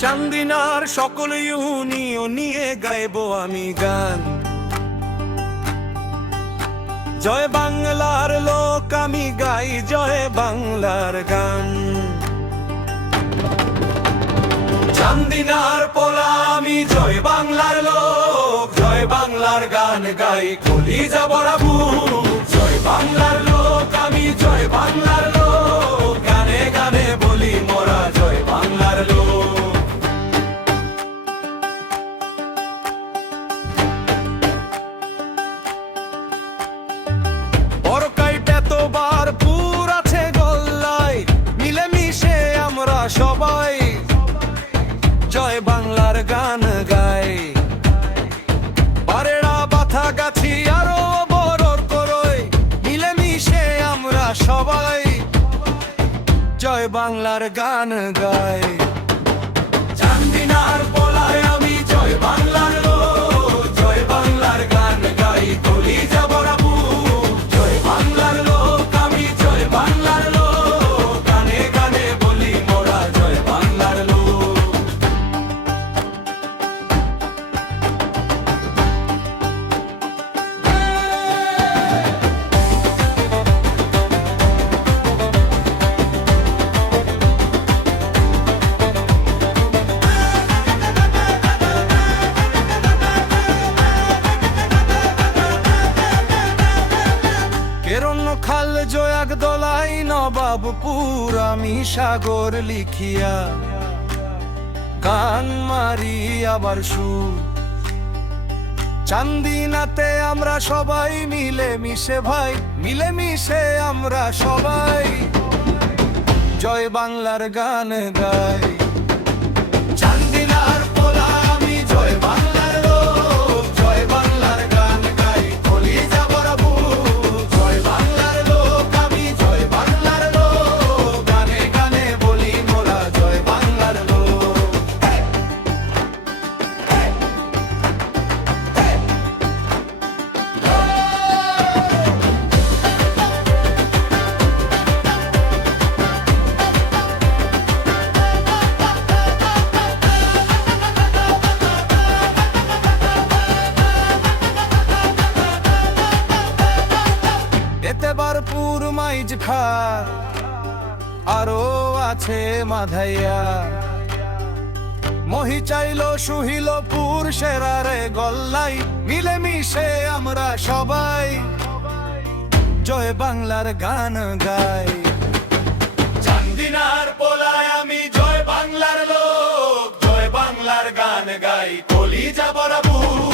চান্দিনার সকল ইউনিয়নে গাইব আমি গান। জয় বাংলার লোক আমি গাই জয় বাংলার গান। চান্দিনার পোলা আমি জয় বাংলার লোক, জয় বাংলার গান গাই কলিজা ভরা বুক। জয় বাংলার লোক আমি জয় বাংলার লোক, গানে গানে বলি মোরা জয় বাংলার লোক। এতবার পুর আছে গল্লায়, মিলেমিশে আমরা সবাই জয় বাংলার গান গাই। পারেড়া বাথা গাছি আরো বড় করই, মিলেমিশে আমরা সবাই জয় বাংলার গান গাই। চান্দিনার পোলায় আমি জয় বাংলার লোক, জয় বাংলার গান গাই কলিজা ভরা বুক। জয় বাংলার লোক আমি জয় বাংলার লোক, গানে গানে বলি মোরা জয় বাংলার লোক। খাল জয়াক দলাই নবাবপুর আমি সাগর লিখিয়া গান মারি আবার সুর। চান্দিনাতে আমরা সবাই মিলে মিশে ভাই, মিলে মিশে আমরা সবাই জয় বাংলার গান গাই। চান্দিনার পোলা আমি জয় বাংলার লোক, জয় বাংলার গান গাই কলিজা ভরা বুক। জয় বাংলার লোক আমি জয় বাংলার লোক, গানে গানে বলি মোরা জয় বাংলার লোক। এতেবারপুর মাইজ খা আরো আছে মাধাইয়া, মহি চাইল সুহিলপুর সেরারে গল্লাই, মিলে মিশে আমরা সবাই জয় বাংলার গান গাই। চান্দিনার পোলায় আমি জয় বাংলার লোক, জয় বাংলার গান গাই কলিজা ভরা বুক।